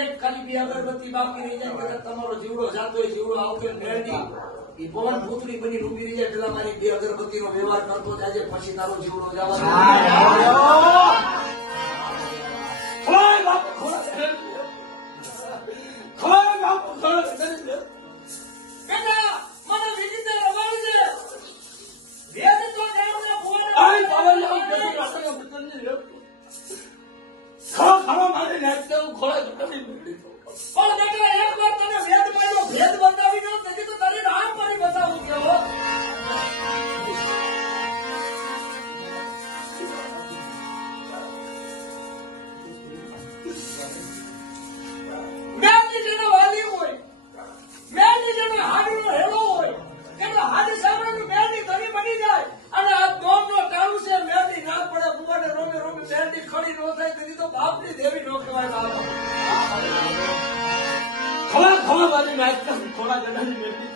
એક ખાલી બે અગરબત્તી બાકી રહી જાય કદાચ તમારો જીવડો જાતો હોય જીવડો આવતો હોય મેળવી ઈ પવન પુત્રી બની ડૂબી રહી જાય પેલા મારી બે અગરબત્તીનો વ્યવહાર કરતો જાજે પછી તારો જીવડો જવાનો ખોય બાપ ખોય બાપ ખોય બેટા મને વિધિતે રવાડી દે વેદ તો દેવને ફોન આઈ પાવર લાવ બેટી રાતનો બતનની રે ખાવા મારે નાચતો ખોળા ચટણી મેળી પણ બેટા એક વાર તને વેદ માર્યો ભેદ બતાવી દો તેથી તો તારી રામ મારી બતાવું કેવો મેલી જેનો વાલી હોય મેલી જેનો હાડીનો હેલો હોય એટલે હાડી સામેનું મેલી ધરી બની જાય અને આ દોમનો ટાળું છે મેલી ના પડે બુવાને રોમે રોમે મેલી ખડી નો થાય તેથી તો બાપની દેવી નો કહેવાય બાપ ખવા વાળી નાચતા થોડા ગડાની મેલી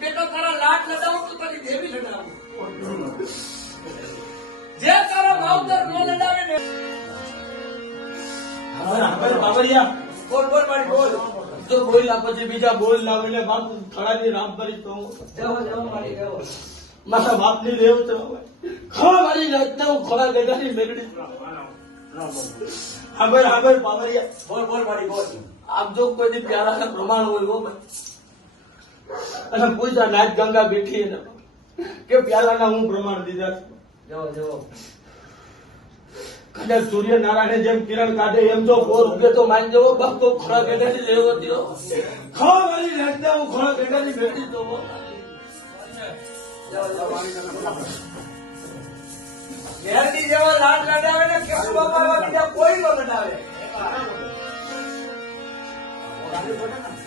બેટા તારા લાટ લડાવું તો તારી દેવી લડાવું જે તારા માવતર નો લડાવે ને હવે બાબરિયા બોલ બોલ મારી બોલ તો બોલ્યા પછી બીજા બોલ ના બોલે બાપ થડાની રામ કરી તો જાઓ મારી જાઓ મારા બાપની દેવ તો ખવા વાળી નાચતા હું ખોરા ગડાની મેલડી હવે બાબરિયા બોલ બોલ મારી બોલ આપ જો કોઈ પ્યારા પ્રમાણ હોય હો ભાઈ અને પૂજા નાચ ગંગા બેઠી ને કે પ્યાલાના હું પ્રમાણ દીધા જો કદાચ સૂર્યનારાયણ જેમ કિરણ કાઢે એમ જો બોર ઉગે તો માન જવો બાપ તો ખોળા ગેડાની લેવો દો ખાવા વાળી નાચતા હું ખોળા ગેડાની બેઠી તો ઘેરની જેવા લાડ લડાવે ને કેવું બાપા બીજા કોઈ ન લડાવે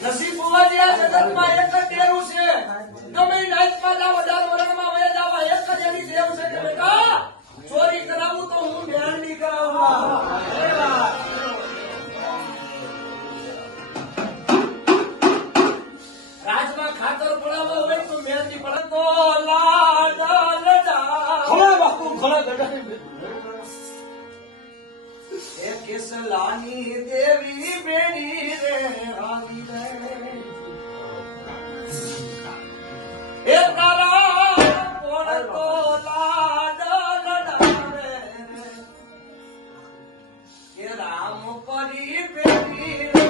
નસીબ હોવાથી આ જગતમાં એક જ દેવું છે ગમે નાચમાં જાવ 18 વર્ષમાં વયા જાવ એક જ એની દેવ છે કે બેટા ચોરી કરાવું તો હું મેળવી કરાવવા રાજમાં ખાતર પડાવવા હોય તો મેળવી પડે તો લાડ લડા ખોળા બાપુ ખોળા ગડાની એ કેસલાની દેવી બેડી રે આવી રે એ તારા કોણ તો લાડ લડાવે કે રામ પરી બેડી રે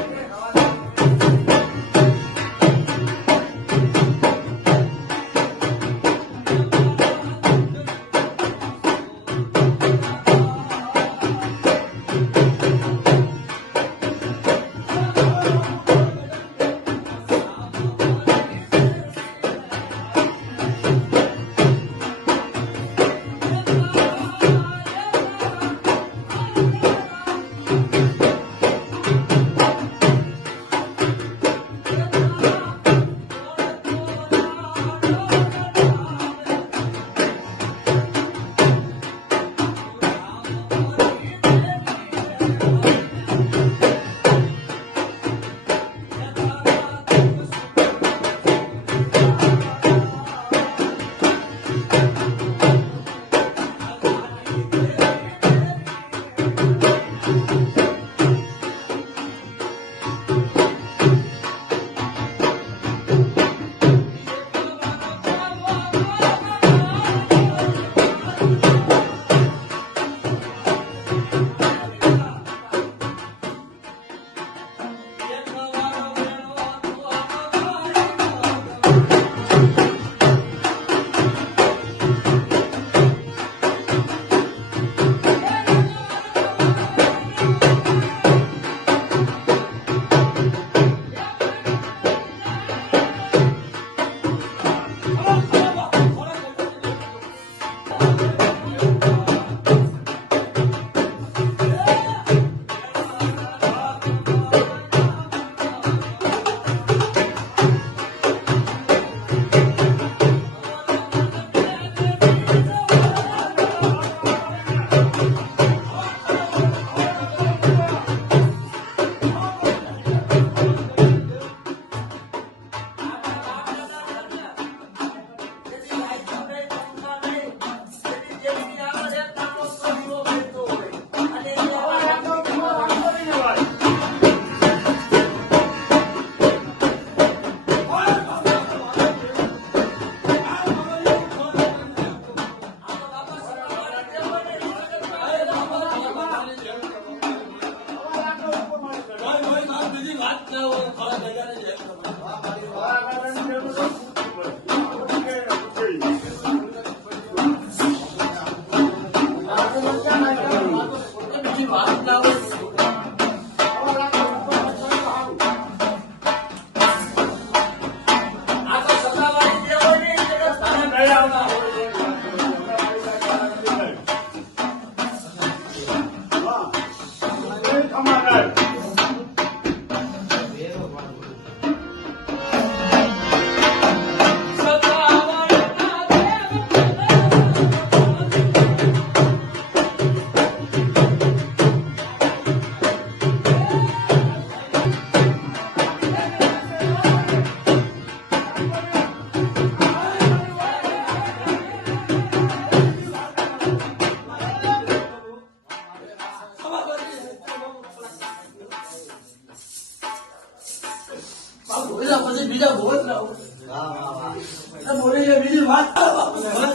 ના હોય ફળ બધાને જ રહેવું પડે. બીજી વાત ના હોય. આ તો સત્તાવાળી જે હોય ને એ તારે દયાળના હોય. પછી બીજા ભોજ ના હોય. બોલી બીજી વાત